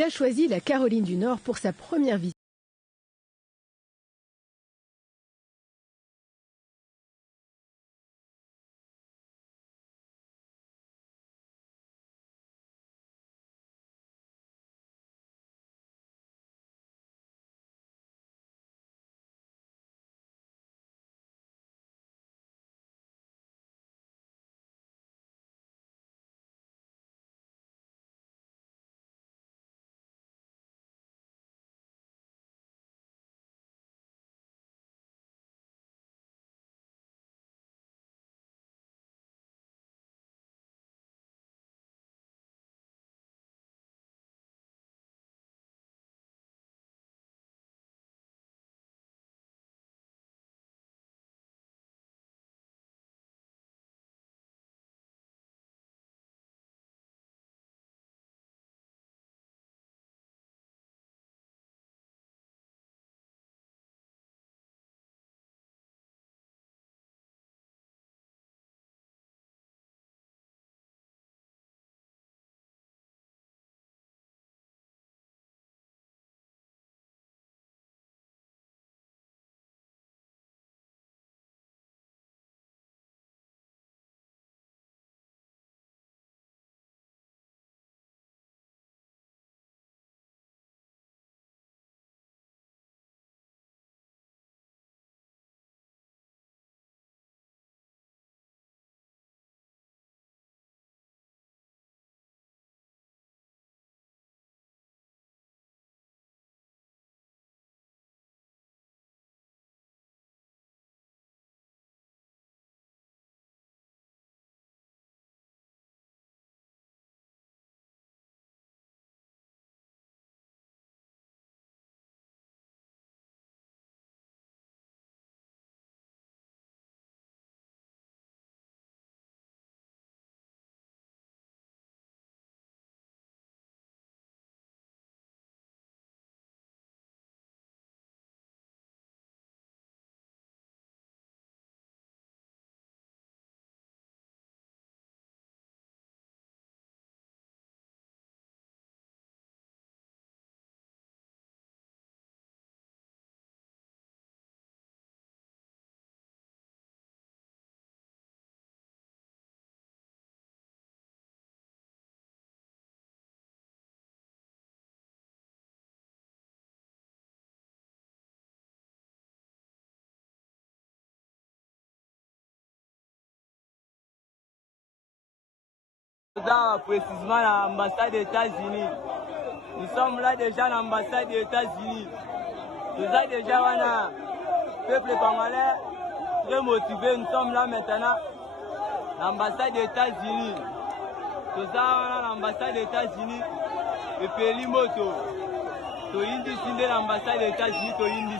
Il a choisi la Caroline du Nord pour sa première visite. Précisément à l'ambassade des États-Unis. Nous sommes là déjà à l'ambassade des États-Unis. Nous avons déjà un peuple congolais très motivé. Nous sommes là maintenant à l'ambassade des États-Unis. Nous avons à l'ambassade des États-Unis et puis Limoto. Nous sommes ici à l'ambassade des États-Unis.